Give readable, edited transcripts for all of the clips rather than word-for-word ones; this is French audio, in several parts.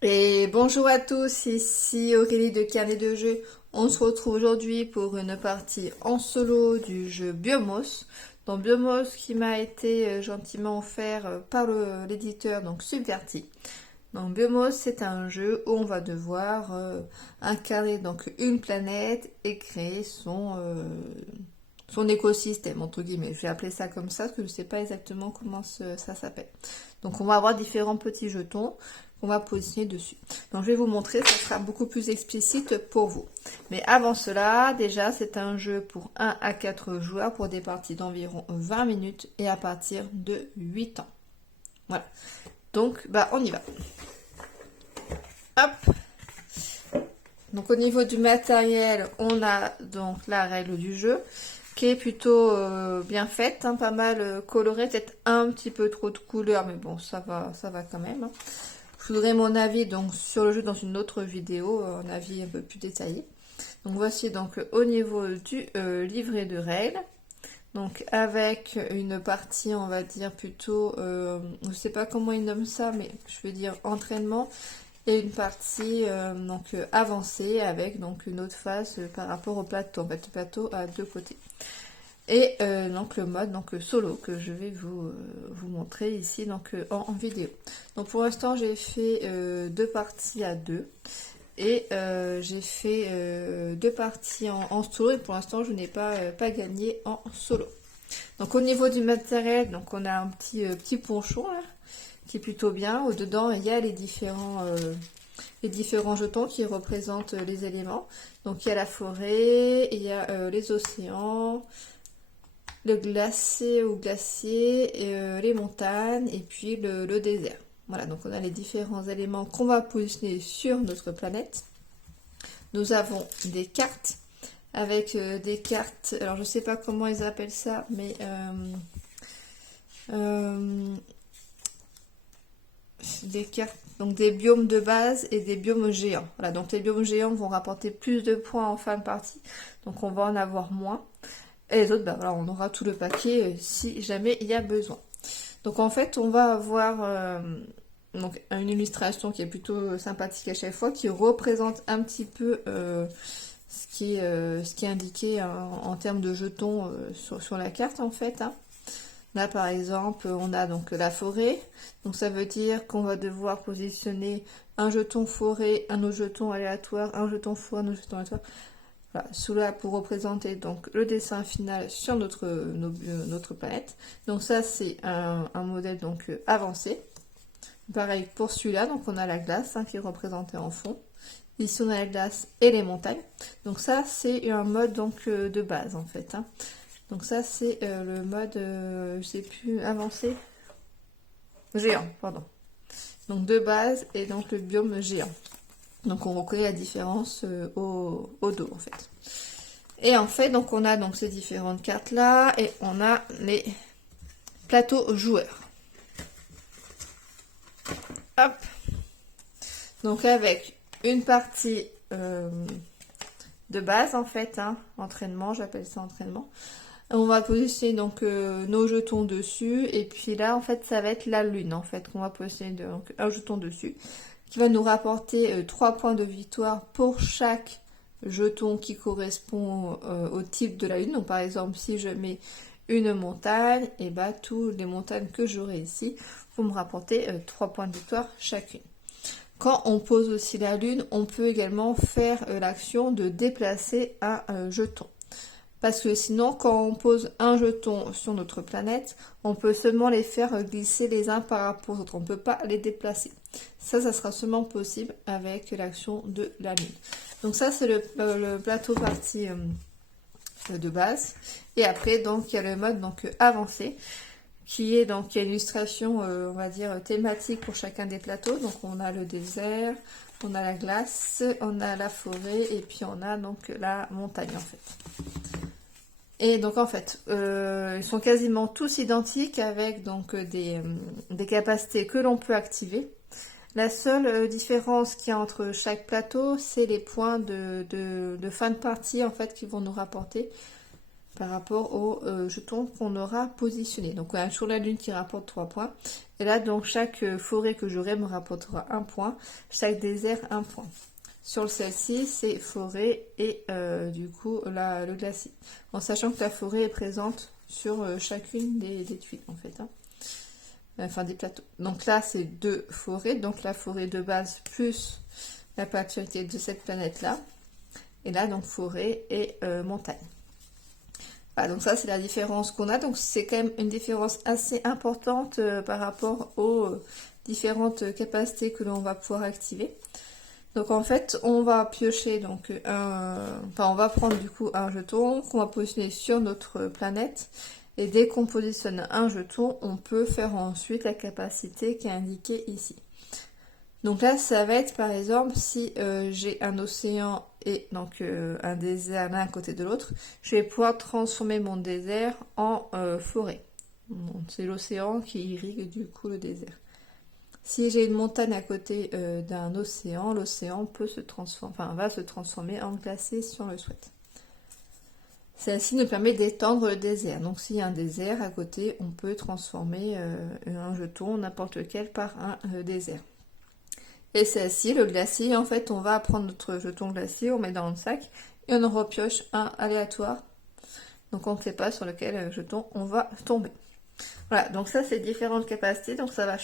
Et bonjour à tous, ici Aurélie de Carnet de Jeux. On se retrouve aujourd'hui pour une partie en solo du jeu Biomos. Donc Biomos qui m'a été gentiment offert par l'éditeur, donc Subverti. Donc Biomos, c'est un jeu où on va devoir incarner donc une planète et créer son écosystème, entre guillemets. Je vais appeler ça comme ça parce que je ne sais pas exactement comment ça s'appelle. Donc on va avoir différents petits jetons qu'on va positionner dessus. Donc je vais vous montrer, ça sera beaucoup plus explicite pour vous. Mais avant cela, déjà c'est un jeu pour 1 à 4 joueurs pour des parties d'environ 20 minutes et à partir de 8 ans. Voilà. Donc on y va. Hop. Donc au niveau du matériel, on a donc la règle du jeu qui est plutôt bien faite, hein, pas mal colorée, peut-être un petit peu trop de couleurs, mais bon ça va quand même. Hein. Je voudrais mon avis donc sur le jeu dans une autre vidéo, un avis un peu plus détaillé. Donc voici donc au niveau du livret de règles. Donc avec une partie on va dire plutôt, je sais pas comment ils nomment ça, mais je vais dire entraînement. Et une partie avancée avec donc une autre face par rapport au plateau. En fait, le plateau a deux côtés. Et donc le mode solo que je vais vous montrer ici donc en vidéo. Donc pour l'instant j'ai fait deux parties à deux et j'ai fait deux parties en solo et pour l'instant je n'ai pas gagné en solo. Donc au niveau du matériel, donc on a un petit ponchon là, qui est plutôt bien. Au dedans il y a les différents jetons qui représentent les éléments. Donc il y a la forêt, il y a les océans, le glacé ou glacier, les montagnes et puis le désert. Voilà, donc on a les différents éléments qu'on va positionner sur notre planète. Nous avons des cartes avec des cartes, alors je sais pas comment ils appellent ça, mais des cartes, donc des biomes de base et des biomes géants. Voilà, donc les biomes géants vont rapporter plus de points en fin de partie, donc on va en avoir moins. Et les autres, voilà, on aura tout le paquet si jamais il y a besoin. Donc en fait, on va avoir donc une illustration qui est plutôt sympathique à chaque fois, qui représente un petit peu ce qui est indiqué en termes de jetons sur la carte en fait. Hein. Là par exemple, on a donc la forêt. Donc ça veut dire qu'on va devoir positionner un jeton forêt, un autre jeton aléatoire, un jeton forêt, un autre jeton aléatoire. Voilà, cela pour représenter donc le dessin final sur notre planète. Donc ça c'est un modèle donc avancé. Pareil pour celui-là, donc on a la glace hein, qui est représentée en fond. Ici on a la glace et les montagnes. Donc ça c'est un mode donc de base en fait. Hein. Donc ça c'est le mode, je sais plus, avancé, géant, pardon. Donc de base et donc le biome géant. Donc on reconnaît la différence au dos en fait. Et en fait, donc on a donc ces différentes cartes là et on a les plateaux joueurs. Hop. Donc avec une partie de base en fait, hein, entraînement, j'appelle ça entraînement. On va positionner donc nos jetons dessus et puis là en fait ça va être la lune en fait qu'on va positionner donc un jeton dessus qui va nous rapporter 3 points de victoire pour chaque jeton qui correspond au type de la lune. Donc par exemple si je mets une montagne, et bah toutes les montagnes que j'aurai ici vont me rapporter 3 points de victoire chacune. Quand on pose aussi la lune, on peut également faire l'action de déplacer un jeton. Parce que sinon, quand on pose un jeton sur notre planète, on peut seulement les faire glisser les uns par rapport aux autres. On ne peut pas les déplacer. Ça sera seulement possible avec l'action de la lune. Donc ça, c'est le plateau partie de base. Et après, donc, il y a le mode donc, avancé, qui est donc il y a une illustration, on va dire, thématique pour chacun des plateaux. Donc on a le désert, on a la glace, on a la forêt et puis on a donc la montagne en fait. Et donc en fait, ils sont quasiment tous identiques avec donc des capacités que l'on peut activer. La seule différence qu'il y a entre chaque plateau, c'est les points de fin de partie en fait qui vont nous rapporter par rapport au jeton qu'on aura positionné. Donc on a toujours la lune qui rapporte 3 points. Et là, donc chaque forêt que j'aurai me rapportera 1 point. Chaque désert, 1 point. Sur celle-ci, c'est forêt et du coup le glacier. En sachant que la forêt est présente sur chacune des tuiles en fait. Hein. Enfin des plateaux. Donc là, c'est 2 forêts. Donc la forêt de base plus la particularité de cette planète-là. Et là, donc forêt et montagne. Voilà, donc ça, c'est la différence qu'on a. Donc c'est quand même une différence assez importante par rapport aux différentes capacités que l'on va pouvoir activer. Donc en fait, on va piocher donc on va prendre du coup un jeton qu'on va positionner sur notre planète. Et dès qu'on positionne un jeton, on peut faire ensuite la capacité qui est indiquée ici. Donc là, ça va être par exemple si j'ai un océan et donc un désert l'un à côté de l'autre, je vais pouvoir transformer mon désert en forêt. Bon, c'est l'océan qui irrigue du coup le désert. Si j'ai une montagne à côté d'un océan, l'océan peut se transformer, va se transformer en glacier si on le souhaite. Celle-ci nous permet d'étendre le désert. Donc s'il y a un désert à côté, on peut transformer un jeton, n'importe lequel, par un désert. Et celle-ci, le glacier, en fait, on va prendre notre jeton glacier, on met dans le sac et on en repioche un aléatoire. Donc on ne sait pas sur lequel jeton on va tomber. Voilà, donc ça c'est différentes capacités. Donc ça va,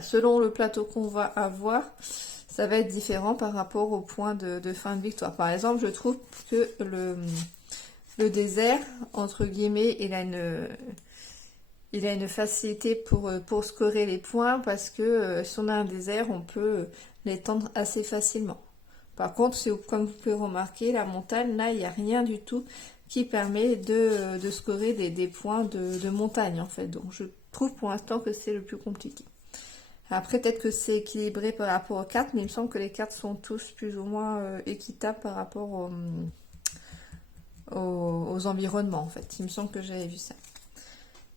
selon le plateau qu'on va avoir, ça va être différent par rapport au point de fin de victoire. Par exemple, je trouve que le désert, entre guillemets, il a une facilité pour scorer les points parce que si on a un désert, on peut l'étendre assez facilement. Par contre, comme vous pouvez remarquer, la montagne, là, il n'y a rien du tout qui permet de scorer des points de montagne, en fait. Donc, je trouve pour l'instant que c'est le plus compliqué. Après, peut-être que c'est équilibré par rapport aux cartes, mais il me semble que les cartes sont tous plus ou moins équitables par rapport aux environnements, en fait. Il me semble que j'avais vu ça.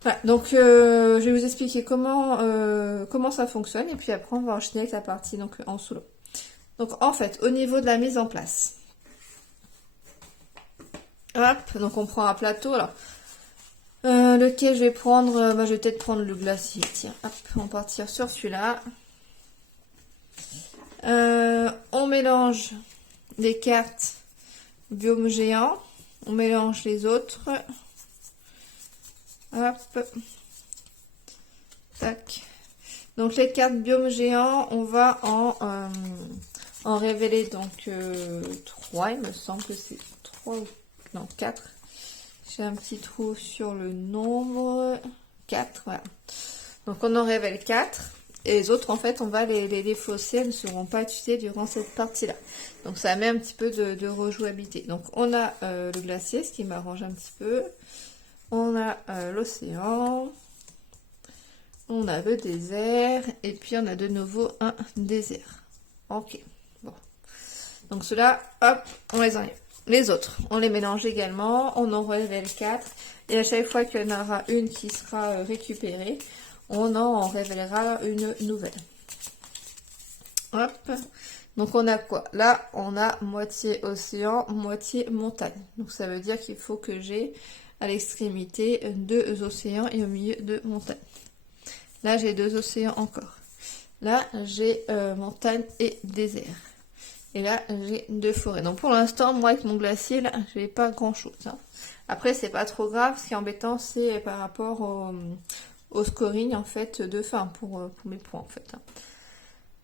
Voilà, donc je vais vous expliquer comment ça fonctionne et puis après on va enchaîner avec la partie donc en solo. Donc en fait, au niveau de la mise en place, hop, donc on prend un plateau. Alors, lequel je vais prendre, je vais peut-être prendre le glacier. Tiens, hop, on va partir sur celui-là. On mélange les cartes biome géant, on mélange les autres. Hop. Tac. Donc les cartes biome géant, on va en révéler donc 3, il me semble que c'est 3 ou non 4. J'ai un petit trou sur le nombre. 4, voilà. Donc on en révèle 4. Et les autres, en fait, on va les fausser, elles ne seront pas utilisées durant cette partie-là. Donc ça met un petit peu de rejouabilité. Donc on a le glacier, ce qui m'arrange un petit peu. On a l'océan, on a le désert, et puis on a de nouveau un désert. Ok, bon. Donc ceux-là, hop, on les enlève. Les autres, on les mélange également, on en révèle 4, et à chaque fois qu'il y en aura une qui sera récupérée, on en révélera une nouvelle. Hop, donc on a quoi? Là, on a moitié océan, moitié montagne. Donc ça veut dire qu'il faut que j'ai à l'extrémité 2 océans et au milieu 2 montagnes. Là, j'ai 2 océans encore. Là, j'ai montagne et désert. Et là, j'ai 2 forêts. Donc pour l'instant, moi, avec mon glacier, là, j'ai pas grand-chose. Hein. Après, c'est pas trop grave. Ce qui est embêtant, c'est par rapport au scoring, en fait, de fin pour mes points, en fait. Hein.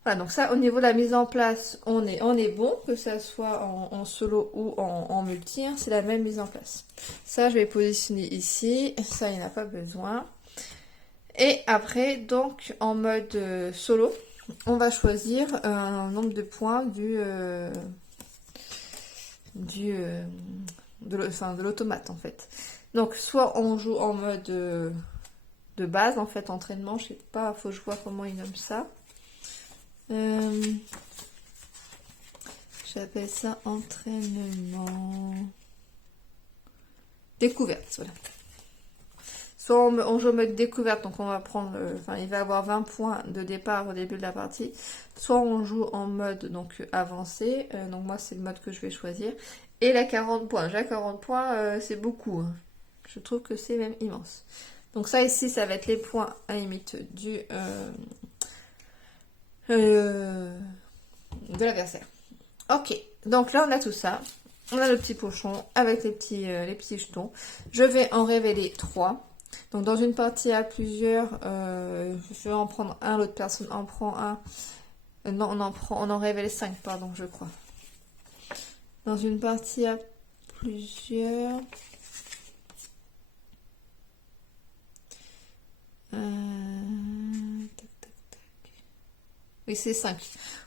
Voilà, donc ça, au niveau de la mise en place, on est bon, que ça soit en solo ou en multi, hein, c'est la même mise en place. Ça, je vais positionner ici, ça, il n'y en a pas besoin. Et après, donc, en mode solo, on va choisir un nombre de points de l'automate, en fait. Donc, soit on joue en mode de base, en fait, entraînement, je sais pas, faut que je vois comment ils nomment ça. J'appelle ça entraînement découverte, voilà. Soit on joue en mode découverte, donc on va prendre, il va avoir 20 points de départ au début de la partie. Soit on joue en mode donc avancé, donc moi c'est le mode que je vais choisir. Et la 40 points, déjà 40 points c'est beaucoup. Hein. Je trouve que c'est même immense. Donc ça ici, ça va être les points à la limite de l'adversaire. Ok, donc là on a tout ça. On a le petit pochon avec les petits jetons. Je vais en révéler 3. Donc dans une partie à plusieurs, je vais en prendre un, l'autre personne en prend un. Non, on en révèle 5, pardon, je crois. Dans une partie à plusieurs. Tac, tac, tac. Oui, c'est 5.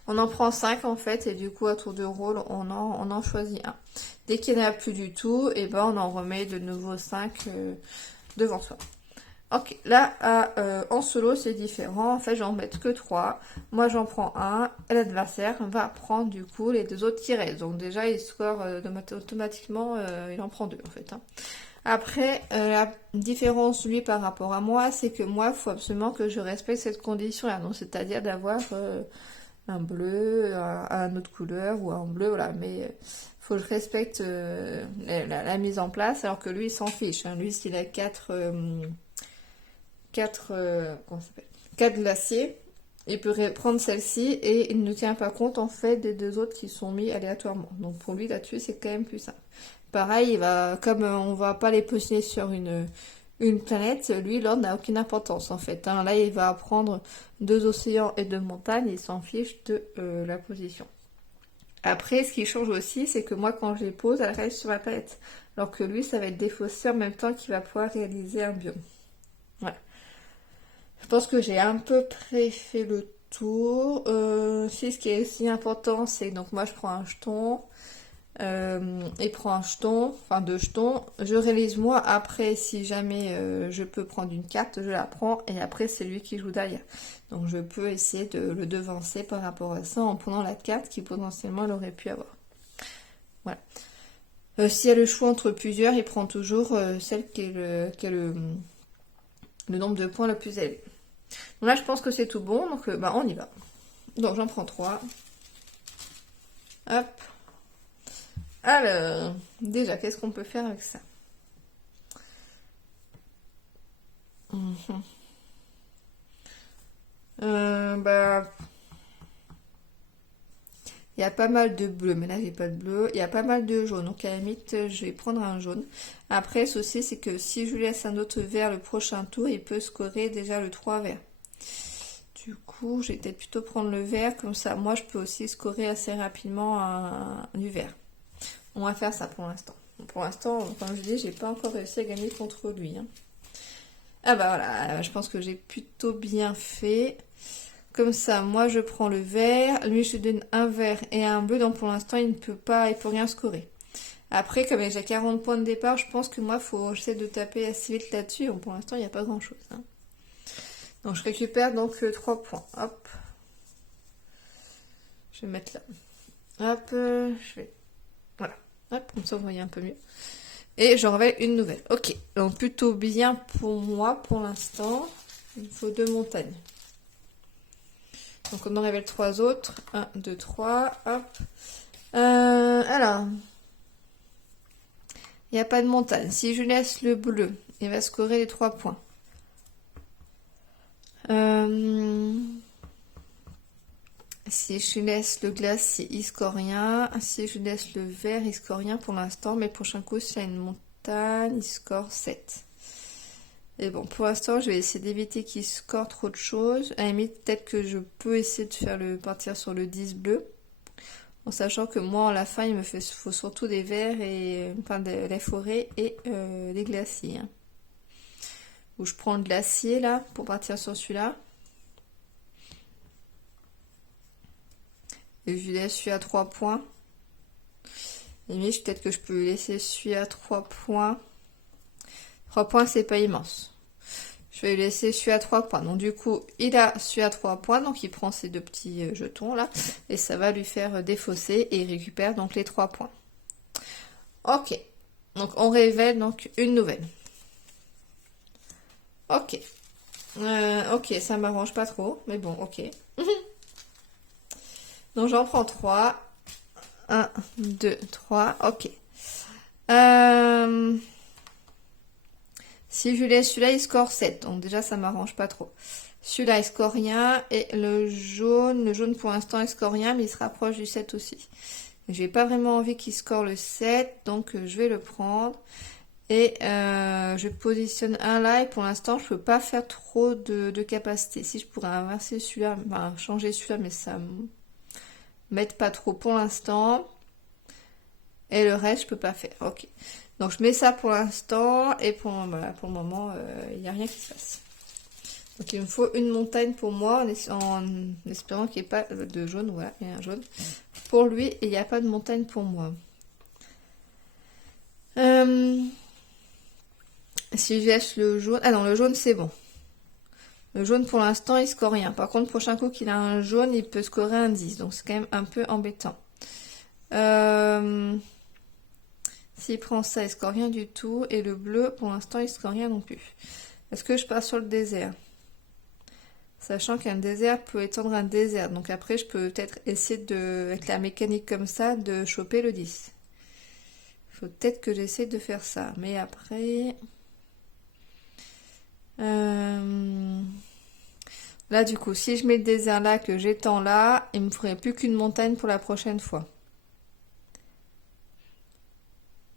On en prend 5 en fait, et du coup, à tour de rôle, on en choisit un. Dès qu'il n'y en a plus du tout, et ben on en remet de nouveau 5 devant soi. Ok, là, en solo, c'est différent. En fait, j'en mets que 3. Moi, j'en prends un. Et l'adversaire va prendre, du coup, les 2 autres qui restent. Donc, déjà, il score automatiquement. Il en prend 2, en fait. Hein. Après, la différence, lui, par rapport à moi, c'est que moi, il faut absolument que je respecte cette condition-là. Donc, c'est-à-dire d'avoir un bleu, un autre couleur ou un bleu, voilà. Mais faut que je respecte la mise en place, alors que lui, il s'en fiche. Hein. Lui, s'il a 4 glaciers, il peut prendre celle-ci et il ne tient pas compte en fait des 2 autres qui sont mis aléatoirement. Donc pour lui là-dessus c'est quand même plus simple. Pareil, il va, comme on va pas les positionner sur une planète, lui là n'a aucune importance en fait. Hein. Là il va prendre 2 océans et 2 montagnes, il s'en fiche de la position. Après, ce qui change aussi, c'est que moi quand je les pose, elles restent sur la planète. Alors que lui, ça va être défaussé en même temps qu'il va pouvoir réaliser un biome. Voilà. Je pense que j'ai à peu près fait le tour. Si ce qui est aussi important, c'est donc moi je prends un jeton. Il prend un jeton, enfin 2 jetons. Je réalise moi après si jamais je peux prendre une carte, je la prends et après c'est lui qui joue derrière. Donc je peux essayer de le devancer par rapport à ça en prenant la carte qui potentiellement il aurait pu avoir. Voilà. S'il y a le choix entre plusieurs, il prend toujours celle qui a le nombre de points le plus élevé. Donc là, je pense que c'est tout bon, donc on y va. Donc j'en prends 3. Hop. Alors, déjà, qu'est-ce qu'on peut faire avec ça? Il y a pas mal de bleu, mais là j'ai pas de bleu. Il y a pas mal de jaune, donc à la limite je vais prendre un jaune. Après, ce aussi, c'est que si je lui laisse un autre vert le prochain tour, il peut scorer déjà le 3 vert. Du coup, je vais peut-être plutôt prendre le vert, comme ça moi je peux aussi scorer assez rapidement du vert. On va faire ça pour l'instant. Pour l'instant, comme je dis, j'ai pas encore réussi à gagner contre lui. Hein. Ah bah voilà, je pense que j'ai plutôt bien fait. Comme ça, moi je prends le vert, lui je lui donne un vert et un bleu, donc pour l'instant il peut rien scorer. Après, comme il y a déjà 40 points de départ, je pense que moi j'essaie de taper assez vite là-dessus, donc pour l'instant il n'y a pas grand chose. Hein. Donc je récupère donc 3 points. Hop. Je vais mettre là. Hop, je vais. Voilà. Hop, comme ça vous voyez un peu mieux. Et j'en révèle une nouvelle. Ok, donc plutôt bien pour moi pour l'instant. Il faut 2 montagnes. Donc on en révèle 3 autres. 1, 2, 3. Hop. Alors. Il n'y a pas de montagne. Si je laisse le bleu, il va scorer les 3 points. Si je laisse le glacier, il score rien. Si je laisse le vert, il score rien pour l'instant. Mais prochain coup, s'il y a une montagne, il score 7. Et bon, pour l'instant, je vais essayer d'éviter qu'il score trop de choses. À la limite, peut-être que je peux essayer de faire partir sur le 10 bleu. En sachant que moi, à la fin, faut surtout des verts et enfin des forêts et des glaciers. Hein. Où je prends le glacier là pour partir sur celui-là. Et je lui laisse celui à 3 points. Limite, peut-être que je peux lui laisser celui à 3 points. 3 points, c'est pas immense. Je vais lui laisser celui à 3 points. Donc du coup, il a celui à 3 points. Donc il prend ces 2 petits jetons là. Et ça va lui faire défausser. Et il récupère donc les 3 points. Ok. Donc on révèle donc une nouvelle. Ok. Ok, ça m'arrange pas trop. Mais bon, ok. Donc j'en prends 3. 1, 2, 3. Ok. Si je lui laisse celui-là, il score 7. Donc déjà, ça m'arrange pas trop. Celui-là, il score rien. Et le jaune pour l'instant, il score rien, mais il se rapproche du 7 aussi. J'ai pas vraiment envie qu'il score le 7, donc je vais le prendre. Et je positionne un là, et pour l'instant, je peux pas faire trop de capacité. Si je pourrais inverser celui-là, enfin, changer celui-là, mais ça m'aide pas trop pour l'instant. Et le reste, je peux pas faire. Ok. Donc je mets ça pour l'instant, et pour le moment, il n'y a rien qui se passe. Donc il me faut une montagne pour moi, en espérant qu'il n'y ait pas de jaune. Voilà, il y a un jaune. Pour lui, et il n'y a pas de montagne pour moi. Si je laisse le jaune... Ah non, le jaune, c'est bon. Le jaune, pour l'instant, il score rien. Par contre, prochain coup qu'il a un jaune, il peut scorer un 10. Donc c'est quand même un peu embêtant. S'il prend ça, il score rien du tout. Et le bleu, pour l'instant, il score rien non plus. Est-ce que je pars sur le désert? Sachant qu'un désert peut étendre un désert. Donc après, je peux peut-être essayer avec la mécanique comme ça, de choper le 10. Il faut peut-être que j'essaie de faire ça. Mais après... Là, du coup, si je mets le désert là, que j'étends là, il me ferait plus qu'une montagne pour la prochaine fois.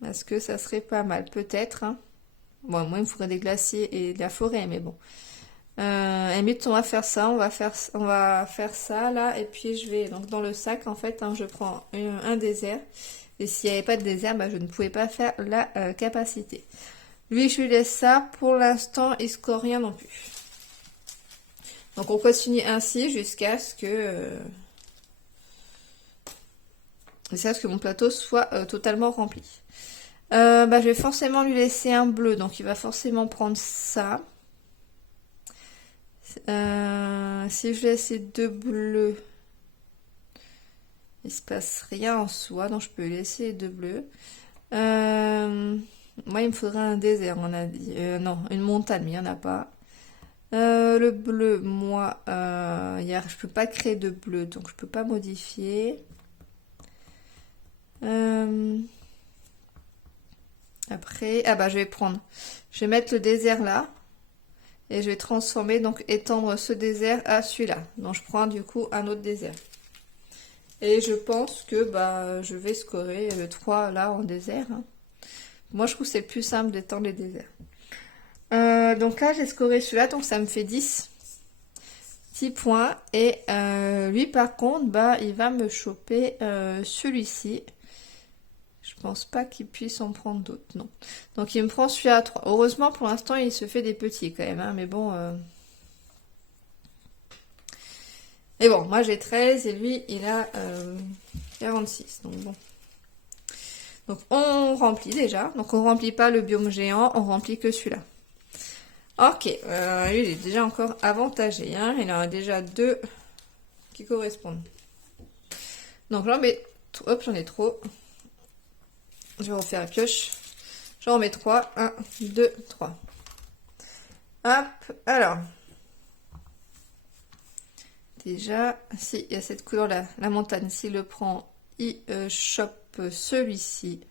Est-ce que ça serait pas mal? Peut-être, hein. Bon, moi, il me faudrait des glaciers et de la forêt, mais bon. Limite, on va faire ça, on va faire ça là, et puis je vais donc dans le sac en fait, hein, je prends un désert, et s'il n'y avait pas de désert, bah, je ne pouvais pas faire la capacité. Lui, je lui laisse ça, pour l'instant, il score rien non plus. Donc on continue ainsi jusqu'à ce que mon plateau soit totalement rempli. Je vais forcément lui laisser un bleu, donc il va forcément prendre ça. Si je laisse les deux bleus, il se passe rien en soi, donc je peux laisser les deux bleus. Moi, il me faudrait un désert, on a dit. Non, une montagne, mais il n'y en a pas. Le bleu, moi, je peux pas créer de bleu, donc je peux pas modifier. Après, je vais mettre le désert là. Et je vais transformer, donc étendre ce désert à celui-là. Donc je prends du coup un autre désert. Et je pense que je vais scorer le 3 là en désert. Hein. Moi je trouve que c'est plus simple d'étendre les déserts. Donc là j'ai scoré celui-là, donc ça me fait 10 points. Et lui par contre, il va me choper celui-ci. Je pense pas qu'il puisse en prendre d'autres, non. Donc il me prend celui-là à 3. Heureusement pour l'instant il se fait des petits quand même, hein, mais bon... Et bon, moi j'ai 13 et lui il a 46, donc bon. Donc on remplit déjà, donc on remplit pas le biome géant, on remplit que celui-là. Ok, lui il est déjà encore avantagé, hein, il en a déjà 2 qui correspondent. Donc j'en mets... Hop, j'en ai trop. Je vais refaire la pioche. J'en mets 3. 1, 2, 3. Hop, alors. Déjà, si il y a cette couleur-là, la montagne, s'il le prend, il chope celui-ci.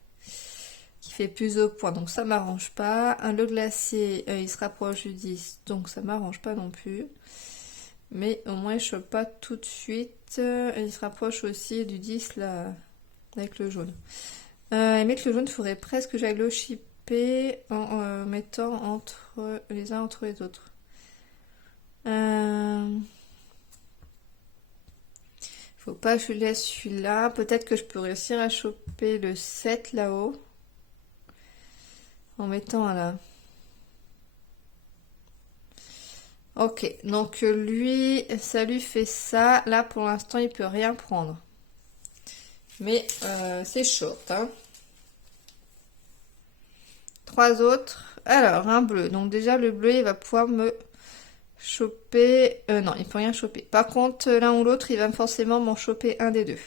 Qui fait plus de points, donc ça m'arrange pas. Le glacier, il se rapproche du 10, donc ça m'arrange pas non plus. Mais au moins, il chope pas tout de suite. Il se rapproche aussi du 10, là, avec le jaune. Mettre le jaune, il faudrait presque que j'aille le shipper en mettant entre les uns entre les autres. Faut pas que je laisse celui-là. Peut-être que je peux réussir à choper le 7 là-haut. En mettant un là. Ok, donc lui, ça lui fait ça. Là, pour l'instant, il peut rien prendre. Mais c'est short, hein. 3 autres. Alors, un bleu. Donc déjà, le bleu, il va pouvoir me choper... non, il peut rien choper. Par contre, l'un ou l'autre, il va forcément m'en choper un des deux.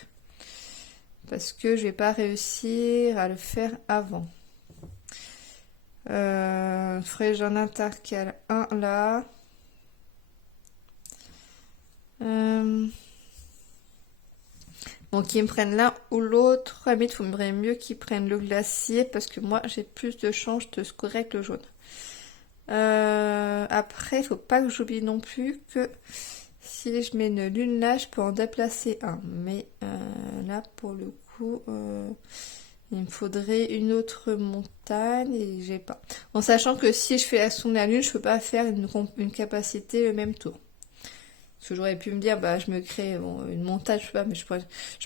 Parce que je vais pas réussir à le faire avant. Ferais-je un intercale 1 là. Donc qu'ils me prennent l'un ou l'autre. À il faudrait mieux qu'ils prennent le glacier parce que moi j'ai plus de chances de scorer avec le jaune. Après, il faut pas que j'oublie non plus que si je mets une lune là, je peux en déplacer un. Mais là, pour le coup, il me faudrait une autre montagne et j'ai pas. En sachant que si je fais l'action de la lune, je peux pas faire une capacité le même tour. Parce que j'aurais pu me dire, bah, je me crée une montagne, je sais pas, mais je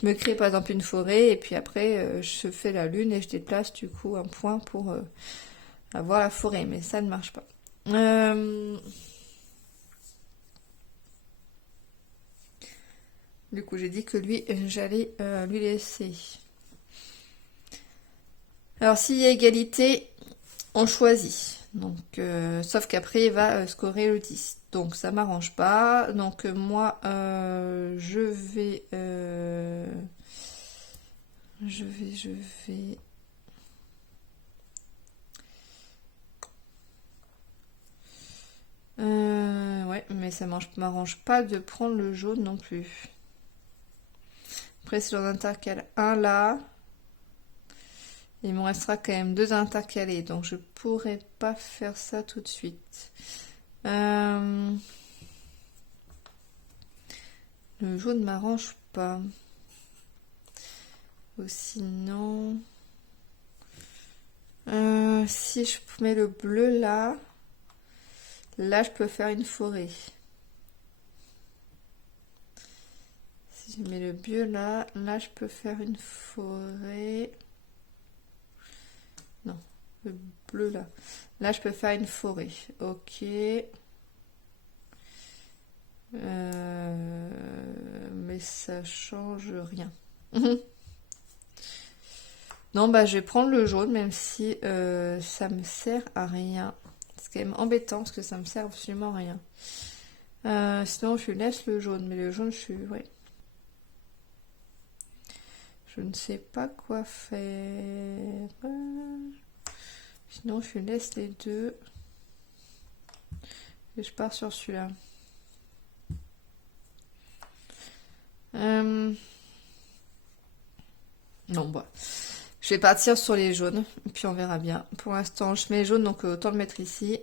me crée par exemple une forêt et puis après, je fais la lune et je déplace du coup un point pour avoir la forêt. Mais ça ne marche pas. Du coup, j'ai dit que lui, j'allais lui laisser. Alors, s'il y a égalité, on choisit. Donc, sauf qu'après, il va scorer le 10. Donc, ça m'arrange pas. Donc, moi, je vais... Je vais... Ouais, mais ça m'arrange pas de prendre le jaune non plus. Après, si j'en intercale un là, il me restera quand même 2 intercalés. Donc, je pourrais pas faire ça tout de suite. Le jaune m'arrange pas. Ou sinon... si je mets le bleu là, je peux faire une forêt. Si je mets le bleu là, je peux faire une forêt. Non, le bleu là. Là, je peux faire une forêt. Ok. Mais ça change rien. Non, bah je vais prendre le jaune, même si ça me sert à rien. C'est quand même embêtant parce que ça me sert absolument à rien. Sinon, je lui laisse le jaune, mais le jaune, ouais. Je ne sais pas quoi faire. Sinon, je lui laisse les deux. Et je pars sur celui-là. Non, bah. Je vais partir sur les jaunes, et puis on verra bien. Pour l'instant, je mets les jaunes, donc autant le mettre ici.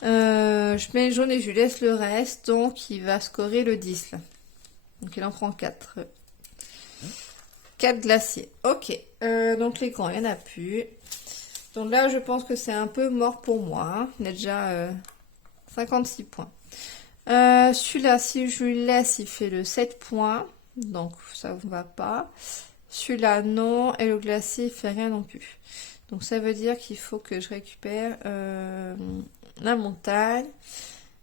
Je mets les jaunes et je lui laisse le reste, donc il va scorer le 10 là. Donc il en prend 4. 4 glaciers. Ok, donc l'écran, il n'y en a plus. Donc là, je pense que c'est un peu mort pour moi. Hein. Il a déjà 56 points. Celui-là, si je lui laisse, il fait le 7 points. Donc ça ne va pas. Celui-là, non. Et le glacier, il fait rien non plus. Donc ça veut dire qu'il faut que je récupère la montagne.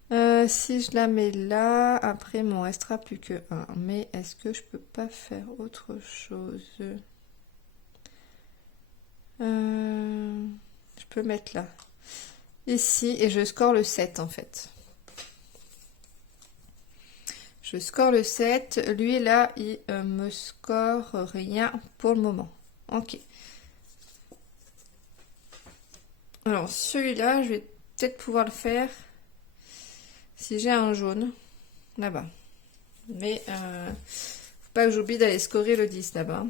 Si je la mets là, après, il m'en restera plus que 1. Mais est-ce que je peux pas faire autre chose? Je peux mettre là. Ici, et je score le 7 en fait. Je score le 7. Lui, là, il me score rien pour le moment. Ok. Alors, celui-là, je vais peut-être pouvoir le faire si j'ai un jaune là-bas. Mais, faut pas que j'oublie d'aller scorer le 10 là-bas.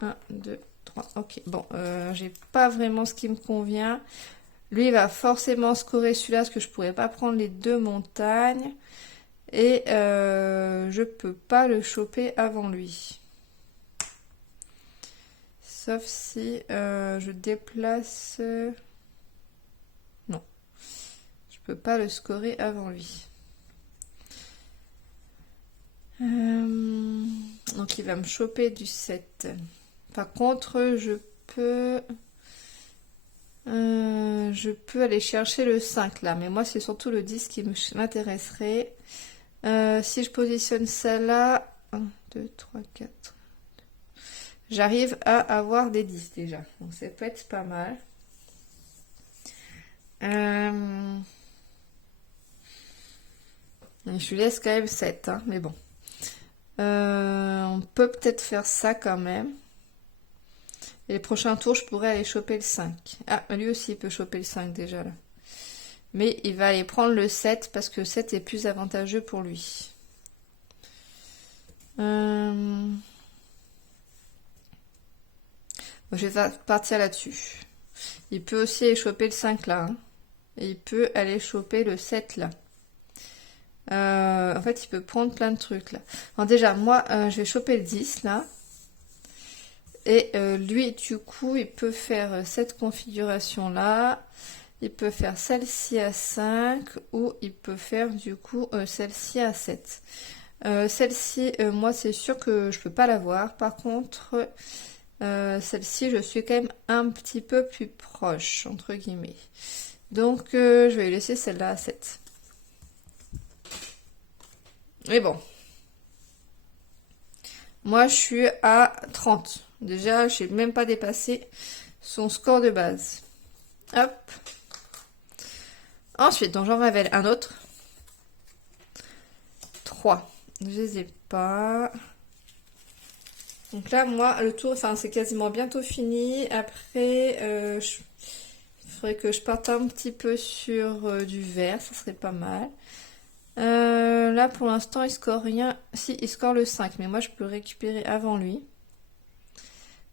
1, 2, 3. Ok. Bon, j'ai pas vraiment ce qui me convient. Lui, il va forcément scorer celui-là parce que je pourrais pas prendre les 2 montagnes. Et je peux pas le choper avant lui. Sauf si je déplace... Non. Je peux pas le scorer avant lui. Donc il va me choper du 7. Par contre, je peux aller chercher le 5 là. Mais moi, c'est surtout le 10 qui m'intéresserait. Si je positionne ça là... 1, 2, 3, 4... J'arrive à avoir des 10 déjà. Donc ça peut être pas mal. Je lui laisse quand même 7. Hein, mais bon. On peut peut-être faire ça quand même. Et les prochains tours, je pourrais aller choper le 5. Ah, lui aussi, il peut choper le 5 déjà là. Mais il va aller prendre le 7 parce que 7 est plus avantageux pour lui. Je vais partir là-dessus. Il peut aussi aller choper le 5 là. Hein. et il peut aller choper le 7 là. En fait, il peut prendre plein de trucs là. Alors déjà, moi, je vais choper le 10 là. Et lui, du coup, il peut faire cette configuration là. Il peut faire celle-ci à 5 ou il peut faire du coup celle-ci à 7. Celle-ci, moi, c'est sûr que je peux pas l'avoir. Par contre, celle-ci, je suis quand même un petit peu plus proche, entre guillemets. Donc, je vais laisser celle-là à 7. Mais bon. Moi, je suis à 30. Déjà, je n'ai même pas dépassé son score de base. Hop. Ensuite, donc j'en révèle un autre. 3. Je les ai pas. Donc là, moi, le tour, enfin, c'est quasiment bientôt fini. Après, il faudrait que je parte un petit peu sur du vert. Ça serait pas mal. Là, pour l'instant, il score rien. Si, il score le 5. Mais moi, je peux récupérer avant lui.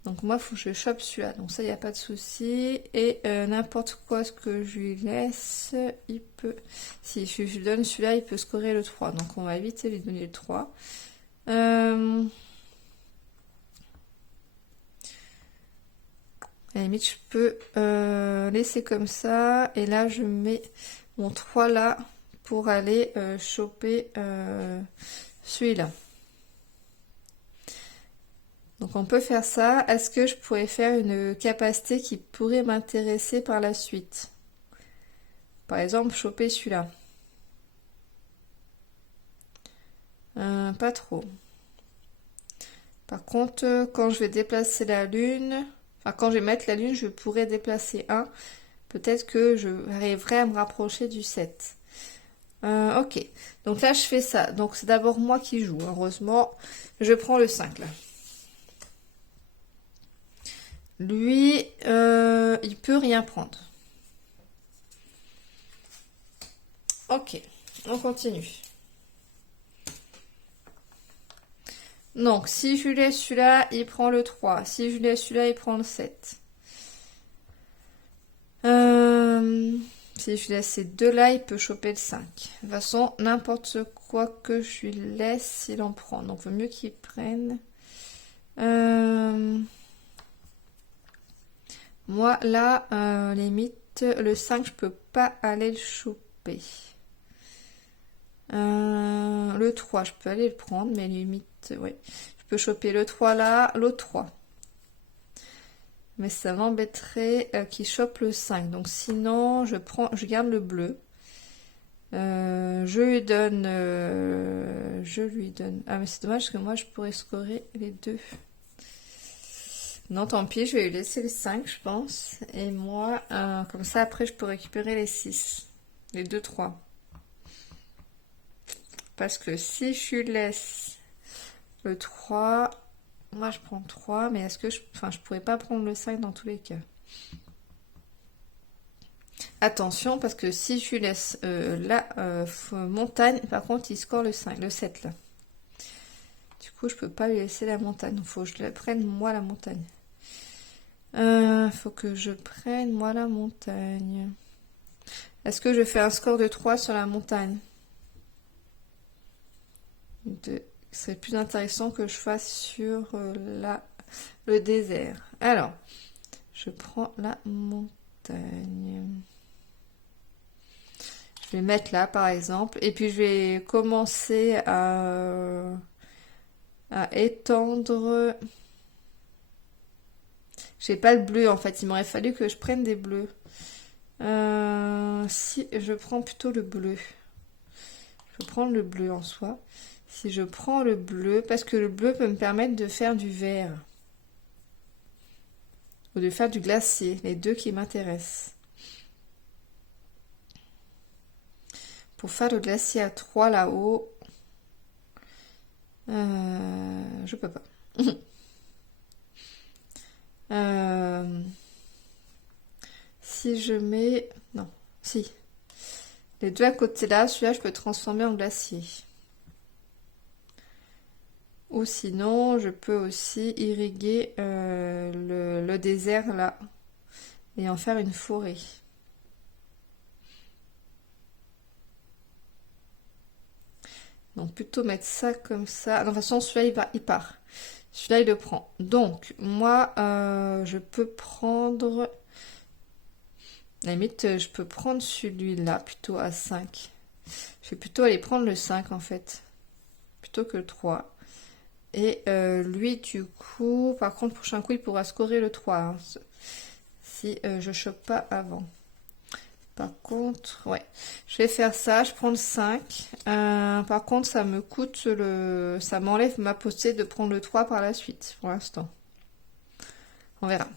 Donc moi, il faut que je chope celui-là. Donc ça, il n'y a pas de souci. Et n'importe quoi ce que je lui laisse, il peut... Si je lui donne celui-là, il peut scorer le 3. Donc on va éviter de lui donner le 3. À la limite, je peux laisser comme ça. Et là, je mets mon 3 là pour aller choper celui-là. Donc on peut faire ça. Est-ce que je pourrais faire une capacité qui pourrait m'intéresser par la suite? Par exemple, choper celui-là. Pas trop. Par contre, quand je vais déplacer la lune, enfin quand je vais mettre la lune, je pourrais déplacer un. Peut-être que je arriverai à me rapprocher du 7. Ok, donc là je fais ça. Donc c'est d'abord moi qui joue. Heureusement, je prends le 5 là. Lui, il peut rien prendre. Ok, on continue. Donc, si je lui laisse celui-là, il prend le 3. Si je lui laisse celui-là, il prend le 7. Si je lui laisse ces deux-là, il peut choper le 5. De toute façon, n'importe quoi que je lui laisse, il en prend. Donc, il vaut mieux qu'il prenne. Moi, là, limite, le 5, je peux pas aller le choper. Le 3, je peux aller le prendre, mais limite, ouais. Je peux choper le 3 là, l'autre 3. Mais ça m'embêterait qu'il chope le 5. Donc sinon, je garde le bleu. Je lui donne. Ah, mais c'est dommage que moi, je pourrais scorer les deux. Non, tant pis, je vais lui laisser les 5, je pense. Et moi, comme ça, après, je peux récupérer les 6. Les 2, 3. Parce que si je lui laisse le 3, moi je prends 3, mais est-ce que je pourrais pas prendre le 5 dans tous les cas. Attention, parce que si je lui laisse la montagne, par contre, il score le 5, le 7 là. Du coup, je peux pas lui laisser la montagne. Il faut que je prenne moi la montagne. Faut que je prenne moi la montagne. Est-ce que je fais un score de 3 sur la montagne? Ce serait plus intéressant que je fasse sur le désert. Alors, je prends la montagne. Je vais mettre là, par exemple. Et puis, je vais commencer à étendre. J'ai pas le bleu, en fait. Il m'aurait fallu que je prenne des bleus. Si je prends plutôt le bleu. Je peux prendre le bleu en soi. Si je prends le bleu, parce que le bleu peut me permettre de faire du vert. Ou de faire du glacier, les deux qui m'intéressent. Pour faire le glacier à 3 là-haut, je peux pas. Si je mets... Non, si. Les deux à côté là, celui-là, je peux transformer en glacier. Ou sinon, je peux aussi irriguer le désert là et en faire une forêt. Donc plutôt mettre ça comme ça. De toute façon, celui-là, il part. Celui-là, il le prend. Donc, moi, je peux prendre... À la limite, je peux prendre celui-là, plutôt à 5. Je vais plutôt aller prendre le 5, en fait. Plutôt que le 3. Et lui, du coup... Par contre, prochain coup, il pourra scorer le 3. Hein, si je chope pas avant. Par contre, ouais, je vais faire ça, je prends le 5. Par contre, ça me coûte le... Ça m'enlève ma possibilité de prendre le 3 par la suite, pour l'instant. On verra.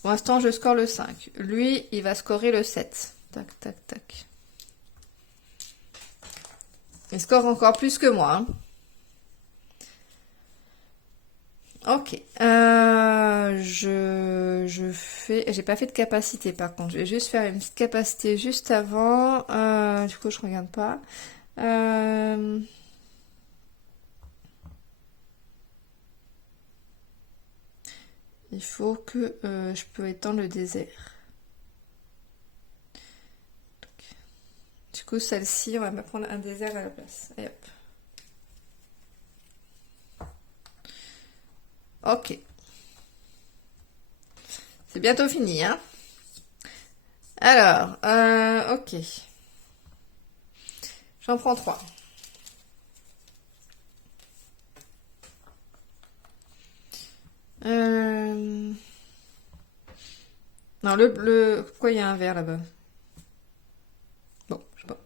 Pour l'instant, je score le 5. Lui, il va scorer le 7. Tac, tac, tac. Il score encore plus que moi. Hein. Ok. Je fais... J'ai pas fait de capacité, par contre. Je vais juste faire une petite capacité juste avant. Du coup, je regarde pas. Il faut que je peux étendre le désert. Du coup, celle-ci, on va me prendre un désert à la place. Et hop. Ok. C'est bientôt fini, hein. Alors, ok. J'en prends 3. Non, pourquoi il y a un vert là-bas? Bon, je sais pas.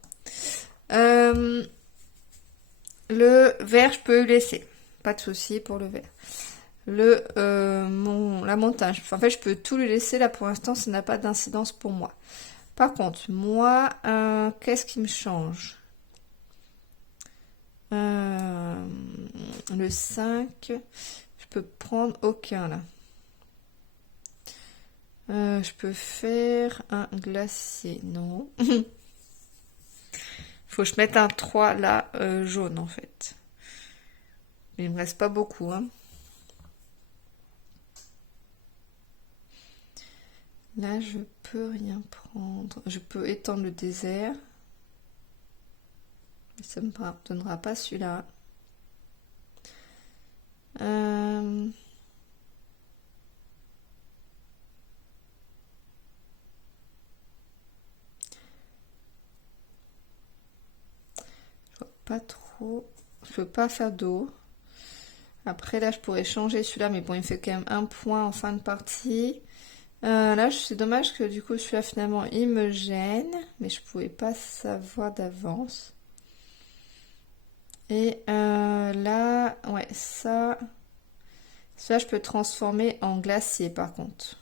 Le vert, je peux le laisser. Pas de souci pour le vert. La montagne. En fait, je peux tout lui laisser. Là, pour l'instant, ça n'a pas d'incidence pour moi. Par contre, moi, qu'est-ce qui me change? Le 5, je peux prendre aucun là. Je peux faire un glacier, non. Faut que je mette un 3 là, jaune en fait. Mais il me reste pas beaucoup, hein. Là, je peux rien prendre. Je peux étendre le désert. Mais ça me donnera pas celui-là. Pas trop. Je peux pas faire d'eau. Après, là, je pourrais changer celui-là, mais bon, il me fait quand même un point en fin de partie. Là, c'est dommage que du coup, celui-là, finalement, il me gêne, mais je pouvais pas savoir d'avance. Et là, ouais, ça, je peux transformer en glacier, par contre.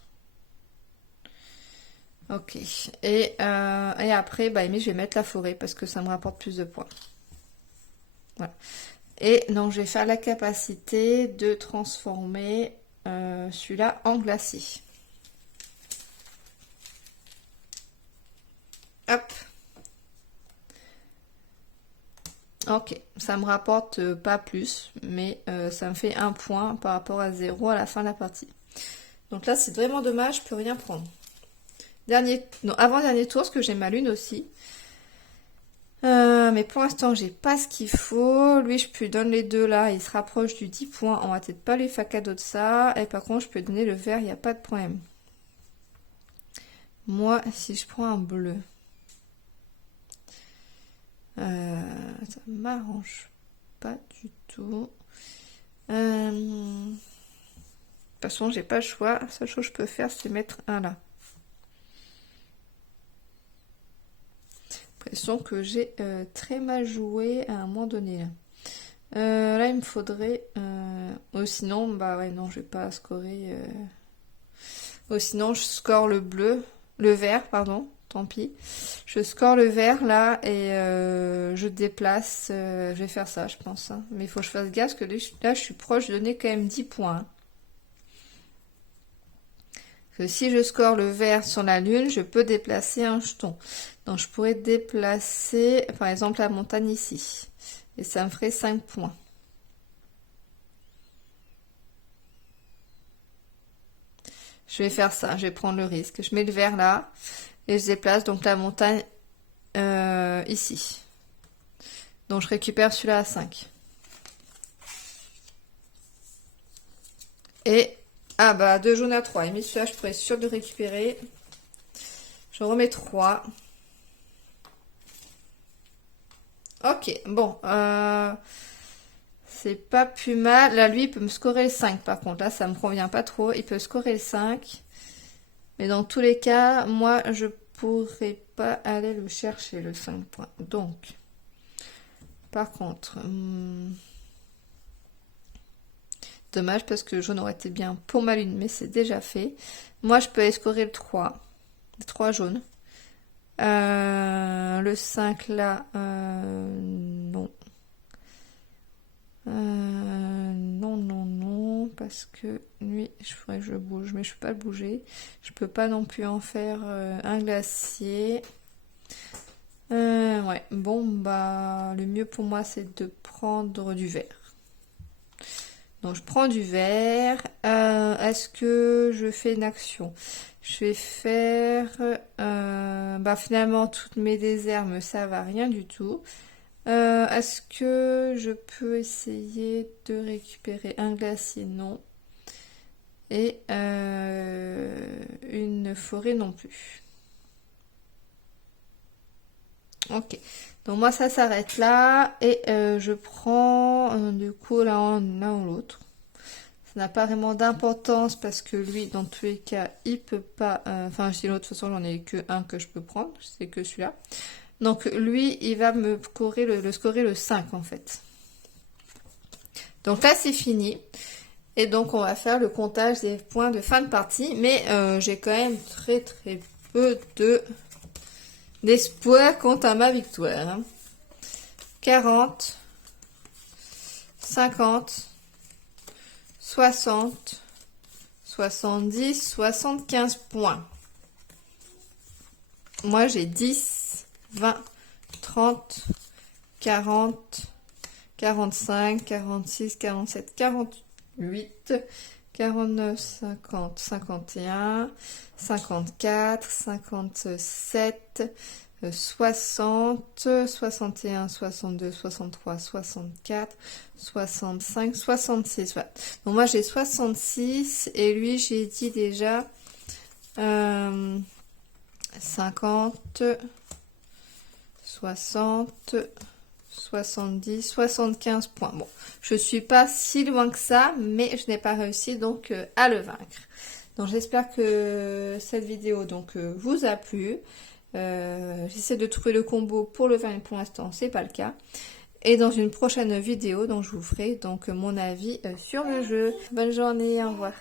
Ok. Et après, bah, je vais mettre la forêt parce que ça me rapporte plus de points. Voilà. Et donc, je vais faire la capacité de transformer celui-là en glacier. Hop. Ok, ça me rapporte pas plus, mais ça me fait un point par rapport à 0 à la fin de la partie. Donc là, c'est vraiment dommage, je peux rien prendre. Avant-dernier tour, parce que j'ai ma lune aussi. Mais pour l'instant, j'ai pas ce qu'il faut. Lui, je peux lui donner les deux là. Il se rapproche du 10 points. On va peut-être pas lui faire cadeau de ça. Et par contre, je peux donner le vert. Il n'y a pas de problème. Moi, si je prends un bleu, ça m'arrange pas du tout. De toute façon, j'ai pas le choix. La seule chose que je peux faire, c'est mettre un là. L'impression que j'ai très mal joué à un moment donné. Là, il me faudrait... Ou sinon, bah ouais, non, je vais pas scorer... Ou sinon, je score le bleu, le vert, pardon, tant pis. Je score le vert, là, et je déplace... je vais faire ça, je pense. Hein. Mais il faut que je fasse gaffe, parce que là, je suis proche de donner quand même 10 points. Hein. Parce que si je score le vert sur la lune, je peux déplacer un jeton. Donc, je pourrais déplacer, par exemple, la montagne ici. Et ça me ferait 5 points. Je vais faire ça, je vais prendre le risque. Je mets le vert là et je déplace donc la montagne ici. Donc je récupère celui-là à 5. Et, ah bah 2 jaunes à 3. Et mis celui-là, je pourrais être sûre de récupérer. Je remets 3. Ok, bon. C'est pas plus mal. Là, lui, il peut me scorer le 5 par contre. Là, ça me convient pas trop. Il peut scorer le 5. Mais dans tous les cas, moi, je pourrais pas aller le chercher, le 5 points. Donc, par contre, dommage parce que le jaune aurait été bien pour ma lune, mais c'est déjà fait. Moi, je peux aller scorer le 3. Le 3 jaune. Le 5 là, non. Non, parce que lui, je ferais que je bouge, mais je peux pas le bouger. Je peux pas non plus en faire un glacier. Ouais, bon, bah, le mieux pour moi, c'est de prendre du vert. Donc, je prends du vert. Est-ce que je fais une action? Je vais faire... bah, finalement, toutes mes déserts me servent à rien du tout. Est-ce que je peux essayer de récupérer un glacier? Non. Et une forêt non plus. Ok. Donc moi ça s'arrête là. Et je prends du coup l'un ou l'autre. Ça n'a pas vraiment d'importance parce que lui, dans tous les cas, il peut pas... Enfin, je dis l'autre, de toute façon, j'en ai que un que je peux prendre. C'est que celui-là. Donc lui, il va me scorer le 5 en fait. Donc là, c'est fini. Et donc, on va faire le comptage des points de fin de partie. Mais j'ai quand même très peu d'espoir quant à ma victoire. Hein. 40, 50, 60, 70, 75 points. Moi, j'ai 10, 20, 30, 40, 45, 46, 47, 48, 49, 50, 51, 54, 57, 60, 61, 62, 63, 64, 65, 66. Voilà. Donc moi j'ai 66 et lui j'ai dit déjà 50, 60, 70, 75 points. Bon, je suis pas si loin que ça, mais je n'ai pas réussi donc à le vaincre. Donc j'espère que cette vidéo donc vous a plu. J'essaie de trouver le combo pour le vaincre, pour l'instant c'est pas le cas. Et dans une prochaine vidéo, donc je vous ferai donc mon avis sur le jeu. Bonne journée, au revoir.